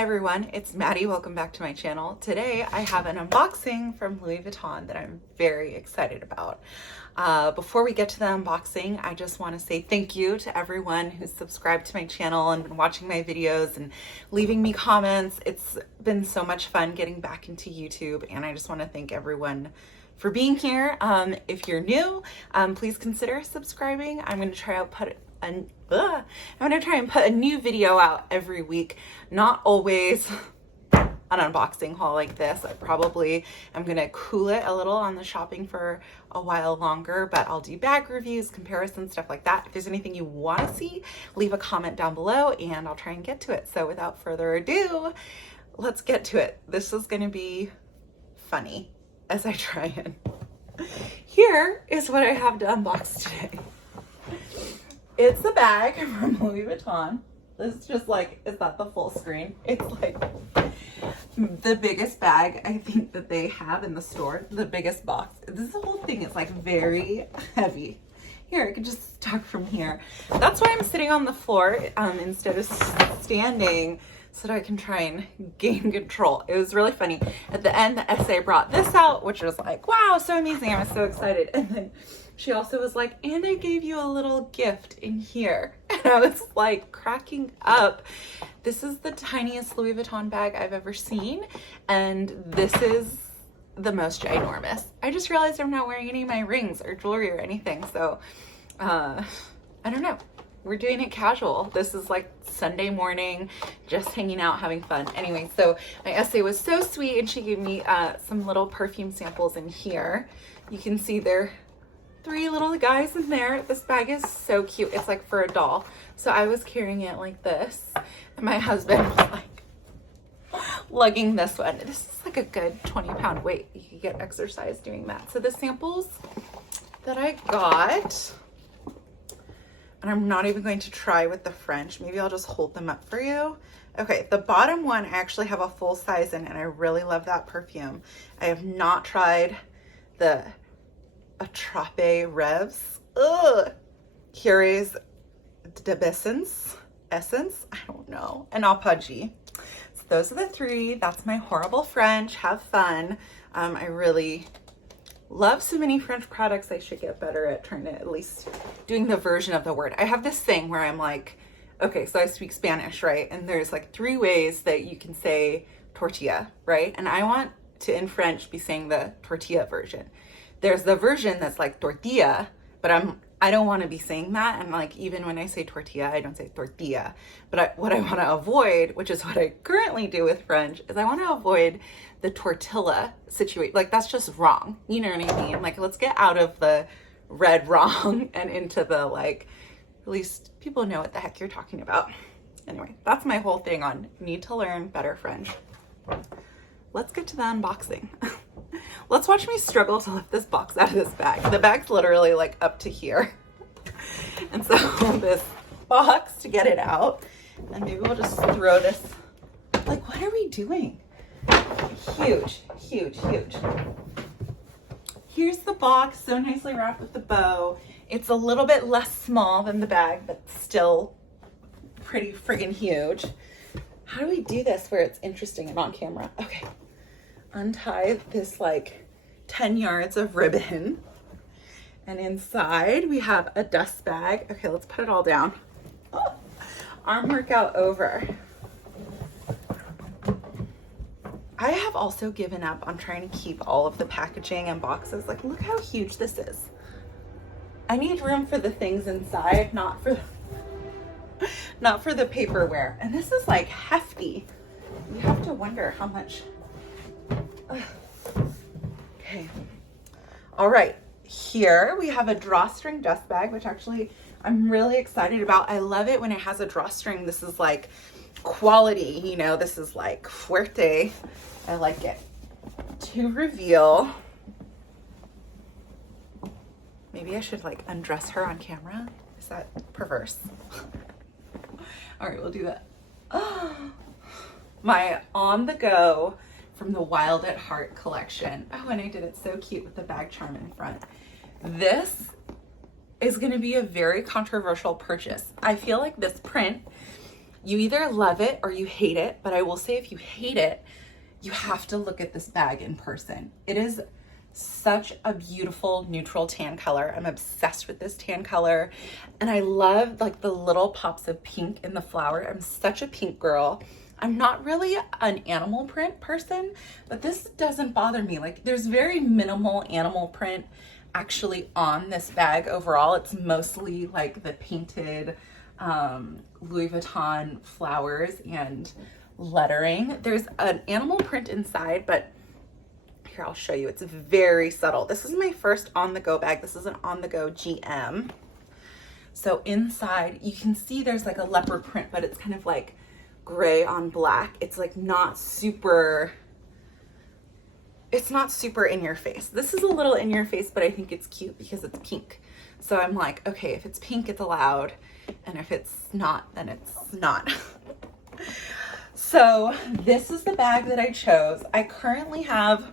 Hi everyone, it's Maddie. Welcome back to my channel. Today I have an unboxing from Louis Vuitton that I'm very excited about. Before we get to the unboxing, I just want to say thank you to everyone who's subscribed to my channel and been watching my videos and leaving me comments. It's been so much fun getting back into YouTube, and I just want to thank everyone for being here. If you're new, please consider subscribing. I'm going to try and put a new video out every week. Not always an unboxing haul like this. I probably am going to cool it a little on the shopping for a while longer, but I'll do bag reviews, comparisons, stuff like that. If there's anything you want to see, leave a comment down below and I'll try and get to it. So without further ado, let's get to it. This is going to be funny as I try and... Here is what I have to unbox today. It's a bag from Louis Vuitton. This is just like, is that the full screen? It's like the biggest bag I think that they have in the store. The biggest box. This whole thing is like very heavy. Here, I could just start from here. That's why I'm sitting on the floor instead of standing, so that I can try and gain control. It was really funny. At the end, the essay brought this out, which was like, wow, so amazing. I was so excited. And then she also was like, and I gave you a little gift in here. And I was like cracking up. This is the tiniest Louis Vuitton bag I've ever seen. And this is the most ginormous. I just realized I'm not wearing any of my rings or jewelry or anything. So, I don't know. We're doing it casual. This is like Sunday morning, just hanging out, having fun. Anyway, so my essay was so sweet and she gave me some little perfume samples in here. You can see there 3 little guys in there. This bag is so cute. It's like for a doll. So I was carrying it like this and my husband was like lugging this one. This is like a good 20-pound weight. You could get exercise doing that. So the samples that I got, and I'm not even going to try with the French. Maybe I'll just hold them up for you. Okay, the bottom one I actually have a full size in and I really love that perfume. I have not tried the Attrape Revs. Ugh. Curie's d'Essence. Essence? I don't know. And Apogee. So those are the 3. That's my horrible French. Have fun. I really love so many French products. I should get better at trying to at least doing the version of the word. I have this thing where I'm like, okay, so I speak Spanish, right? And there's like 3 ways that you can say tortilla, right? And I want to, in French, be saying the tortilla version. There's the version that's like tortilla, but I don't want to be saying that. And like, even when I say tortilla, I don't say tortilla. But what I want to avoid, which is what I currently do with French, is I want to avoid the tortilla situation. Like, that's just wrong. You know what I mean? Like, let's get out of the red wrong and into the, like, at least people know what the heck you're talking about. Anyway, that's my whole thing on need to learn better French. Let's get to the unboxing. Let's watch me struggle to lift this box out of this bag. The bag's literally like up to here. And so this box to get it out, and maybe we'll just throw this. Like, what are we doing? Huge, huge, huge. Here's the box, so nicely wrapped with the bow. It's a little bit less small than the bag, but still pretty friggin' huge. How do we do this where it's interesting and on camera? Okay. Untie this like 10 yards of ribbon, and inside we have a dust bag. Okay, let's put it all down. Oh, arm workout over. I have also given up on trying to keep all of the packaging and boxes. Like, look how huge this is. I need room for the things inside, not for the paperware. And this is like hefty. You have to wonder how much. Okay. All right. Here we have a drawstring dust bag, which actually I'm really excited about. I love it when it has a drawstring. This is like quality, you know, this is like fuerte. I like it. To reveal, maybe I should like undress her on camera. Is that perverse? All right, we'll do that. My on the go from the Wild at Heart collection. Oh, and I did it so cute with the bag charm in front. This is going to be a very controversial purchase. I feel like this print You either love it or you hate it, but I will say if you hate it, you have to look at this bag in person. It is such a beautiful neutral tan color. I'm obsessed with this tan color, and I love like the little pops of pink in the flower. I'm such a pink girl. I'm not really an animal print person, but this doesn't bother me. Like there's very minimal animal print actually on this bag overall. It's mostly like the painted Louis Vuitton flowers and lettering. There's an animal print inside, but here, I'll show you. It's very subtle. This is my first on-the-go bag. This is an on-the-go GM. So inside, you can see there's like a leopard print, but it's kind of like gray on black. It's like not super, it's not super in your face. This is a little in your face, but I think it's cute because it's pink. So I'm like, okay, if it's pink, it's allowed. And if it's not, then it's not. So this is the bag that I chose. I currently have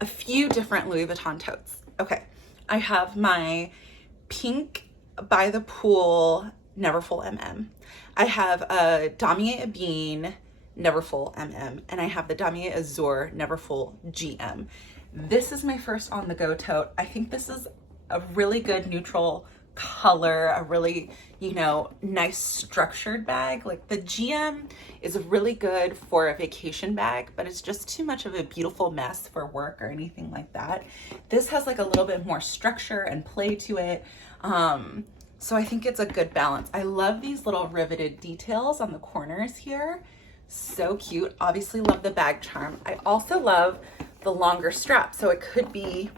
a few different Louis Vuitton totes. Okay, I have my pink by the pool Neverfull MM. I have a Damier Ebene Neverfull MM, and I have the Damier Azur Neverfull GM. This is my first on the go tote. I think this is a really good neutral color, a really, you know, nice structured bag. Like the GM is really good for a vacation bag, but it's just too much of a beautiful mess for work or anything like that. This has like a little bit more structure and play to it. So I think it's a good balance. I love these little riveted details on the corners here. So cute. Obviously love the bag charm. I also love the longer strap. So it could be,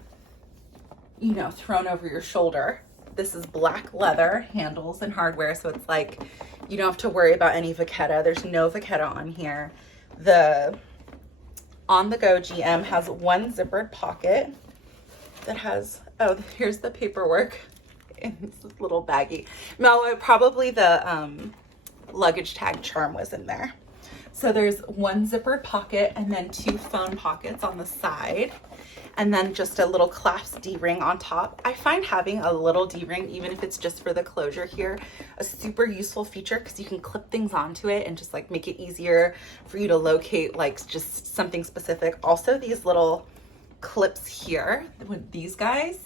you know, thrown over your shoulder. This is black leather handles and hardware, so it's like you don't have to worry about any vachetta. There's no vachetta on here. The on-the-go GM has one zippered pocket that has, oh, here's the paperwork in this little baggie. No, probably the luggage tag charm was in there. So there's one zippered pocket and then two phone pockets on the side, and then just a little clasp D-ring on top. I find having a little D-ring, even if it's just for the closure here, a super useful feature because you can clip things onto it and just like make it easier for you to locate like just something specific. Also, these little clips here with these guys,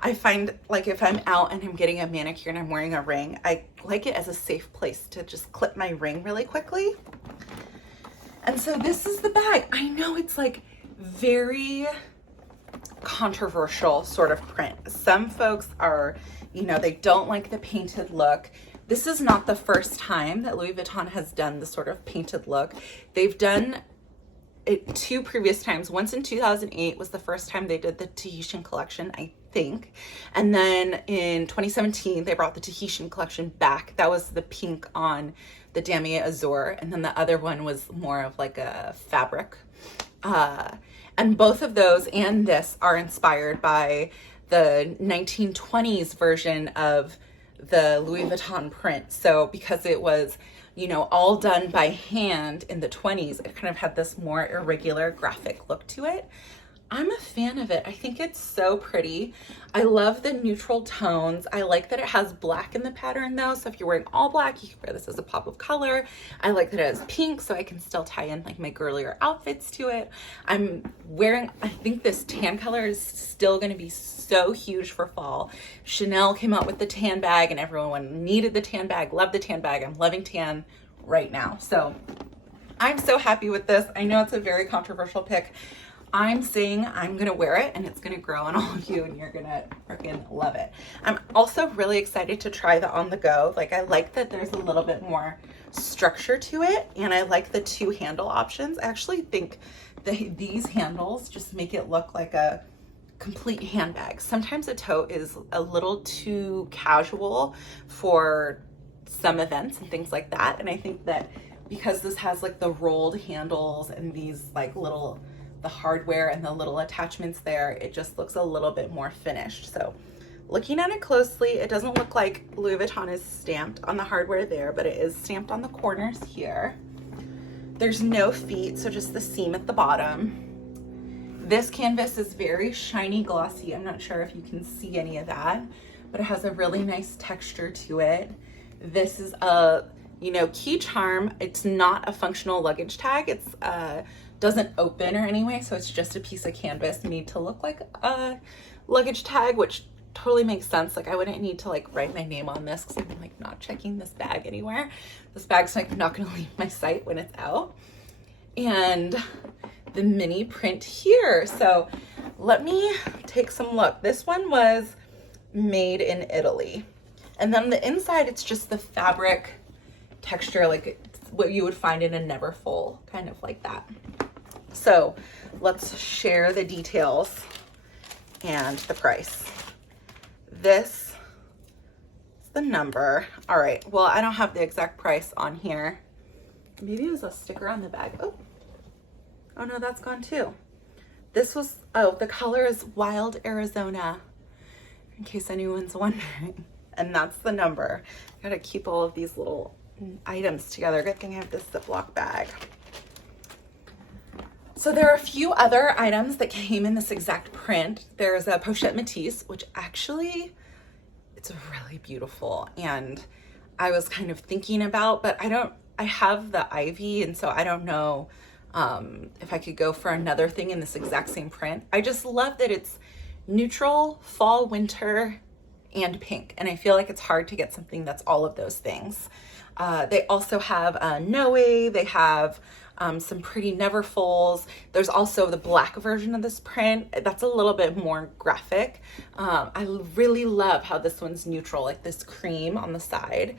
I find like if I'm out and I'm getting a manicure and I'm wearing a ring, I like it as a safe place to just clip my ring really quickly. And so this is the bag. I know it's like very controversial sort of print. Some folks are, you know, they don't like the painted look. This is not the first time that Louis Vuitton has done the sort of painted look. They've done it two previous times. Once in 2008 was the first time they did the Tahitian collection, I think. And then in 2017, they brought the Tahitian collection back. That was the pink on the Damier Azur. And then the other one was more of like a fabric. And both of those and this are inspired by the 1920s version of the Louis Vuitton print. So because it was, you know, all done by hand in the 20s, it kind of had this more irregular graphic look to it. I'm a fan of it. I think it's so pretty. I love the neutral tones. I like that it has black in the pattern though. So if you're wearing all black, you can wear this as a pop of color. I like that it has pink, so I can still tie in like my girlier outfits to it. I'm wearing, I think this tan color is still gonna be so huge for fall. Chanel came out with the tan bag and everyone needed the tan bag, loved the tan bag. I'm loving tan right now. So I'm so happy with this. I know it's a very controversial pick. I'm saying I'm gonna wear it and it's gonna grow on all of you and you're gonna freaking love it. I'm also really excited to try the on the go. Like I like that there's a little bit more structure to it and I like the two handle options. I actually think these handles just make it look like a complete handbag. Sometimes a tote is a little too casual for some events and things like that. And I think that because this has like the rolled handles and these like little, the hardware and the little attachments there, it just looks a little bit more finished. So looking at it closely, it doesn't look like Louis Vuitton is stamped on the hardware there, but it is stamped on the corners here. There's no feet, so just the seam at the bottom. This canvas is very shiny glossy. I'm not sure if you can see any of that, but it has a really nice texture to it. This is a you know, key charm. It's not a functional luggage tag. It's doesn't open or anyway, so it's just a piece of canvas made to look like a luggage tag, which totally makes sense. Like I wouldn't need to like write my name on this because I'm like not checking this bag anywhere. This bag's like not gonna leave my site when it's out. And the mini print here. So let me take some look. This one was made in Italy. And then the inside, it's just the fabric texture, like what you would find in a Neverfull, kind of like that. So let's share the details and the price. This is the number. All right, well, I don't have the exact price on here. Maybe it was a sticker on the bag. Oh no, that's gone too. This was, oh, the color is Wild Arizona, in case anyone's wondering. And that's the number. I gotta keep all of these little items together. Good thing I have this Ziploc bag. So there are a few other items that came in this exact print. There's a Pochette Métis, which actually, it's really beautiful. And I was kind of thinking about, but I have the ivy, and so I don't know if I could go for another thing in this exact same print. I just love that it's neutral, fall, winter, and pink. And I feel like it's hard to get something that's all of those things. They also have a Noe, they have some pretty Neverfulls. There's also the black version of this print. That's a little bit more graphic. I really love how this one's neutral, like this cream on the side.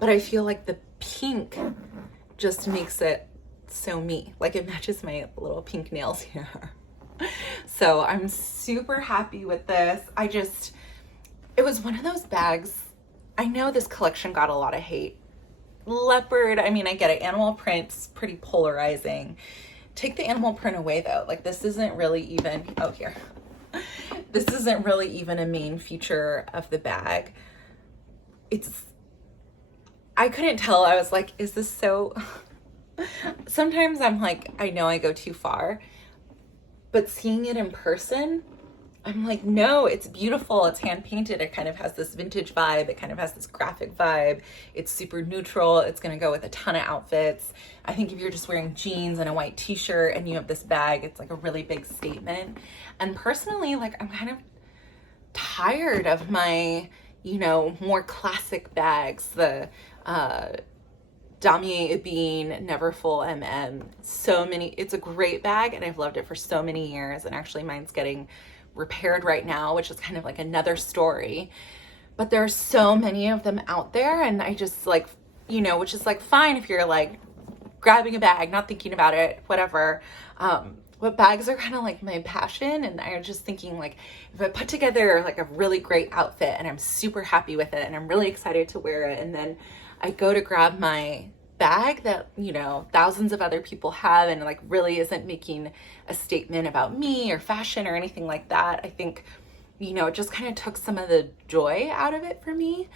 But I feel like the pink just makes it so me. Like it matches my little pink nails here. So I'm super happy with this. It was one of those bags. I know this collection got a lot of hate. Leopard, I mean, I get it. Animal print's pretty polarizing. Take the animal print away though. Like this isn't really even, oh here. This isn't really even a main feature of the bag. I couldn't tell. I was like, is this so, sometimes I'm like, I know I go too far, but seeing it in person, I'm like, no, it's beautiful. It's hand painted. It kind of has this vintage vibe. It kind of has this graphic vibe. It's super neutral. It's going to go with a ton of outfits. I think if you're just wearing jeans and a white t-shirt and you have this bag, it's like a really big statement. And personally, like I'm kind of tired of my, you know, more classic bags, the Damier Ebene Neverfull MM. So many, it's a great bag and I've loved it for so many years. And actually mine's getting repaired right now, which is kind of like another story. But there are so many of them out there, and I just like, you know, which is like fine if you're like grabbing a bag, not thinking about it, whatever. But bags are kind of like my passion, and I'm just thinking like if I put together like a really great outfit and I'm super happy with it and I'm really excited to wear it, and then I go to grab my bag that, you know, thousands of other people have and like really isn't making a statement about me or fashion or anything like that. I think, you know, it just kind of took some of the joy out of it for me.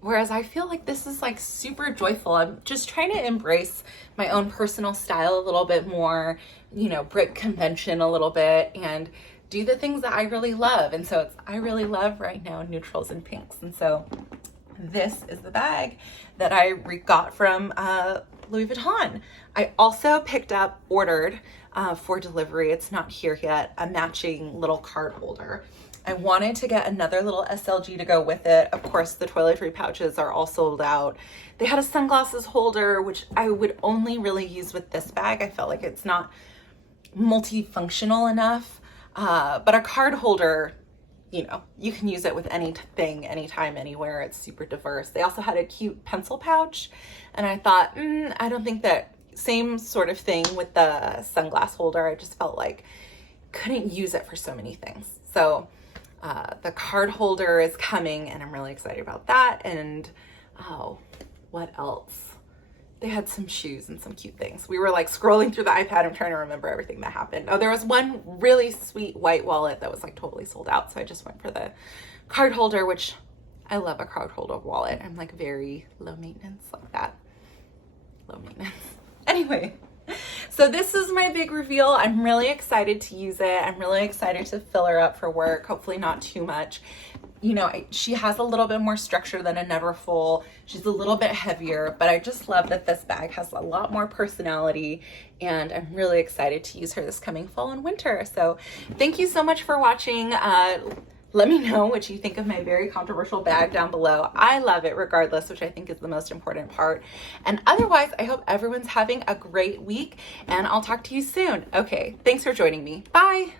Whereas I feel like this is like super joyful. I'm just trying to embrace my own personal style a little bit more, you know, break convention a little bit and do the things that I really love. And so I really love right now neutrals and pinks. And so this is the bag that I got from Louis Vuitton. I also ordered for delivery, it's not here yet, a matching little card holder. I wanted to get another little SLG to go with it. Of course, the toiletry pouches are all sold out. They had a sunglasses holder, which I would only really use with this bag. I felt like it's not multifunctional enough, but a card holder, you know, you can use it with anything, anytime, anywhere. It's super diverse. They also had a cute pencil pouch, and I thought, I don't think that same sort of thing with the sunglass holder. I just felt like couldn't use it for so many things. So the card holder is coming, and I'm really excited about that. And oh, what else? They had some shoes and some cute things. We were like scrolling through the iPad. I'm trying to remember everything that happened. Oh, there was one really sweet white wallet that was like totally sold out. So I just went for the card holder, which I love a card holder wallet. I'm like very low maintenance like that. Low maintenance. Anyway, so this is my big reveal. I'm really excited to use it. I'm really excited to fill her up for work. Hopefully not too much. you know, she has a little bit more structure than a Neverfull. She's a little bit heavier, but I just love that this bag has a lot more personality, and I'm really excited to use her this coming fall and winter. So thank you so much for watching. Let me know what you think of my very controversial bag down below. I love it regardless, which I think is the most important part. And otherwise, I hope everyone's having a great week, and I'll talk to you soon. Okay, thanks for joining me. Bye.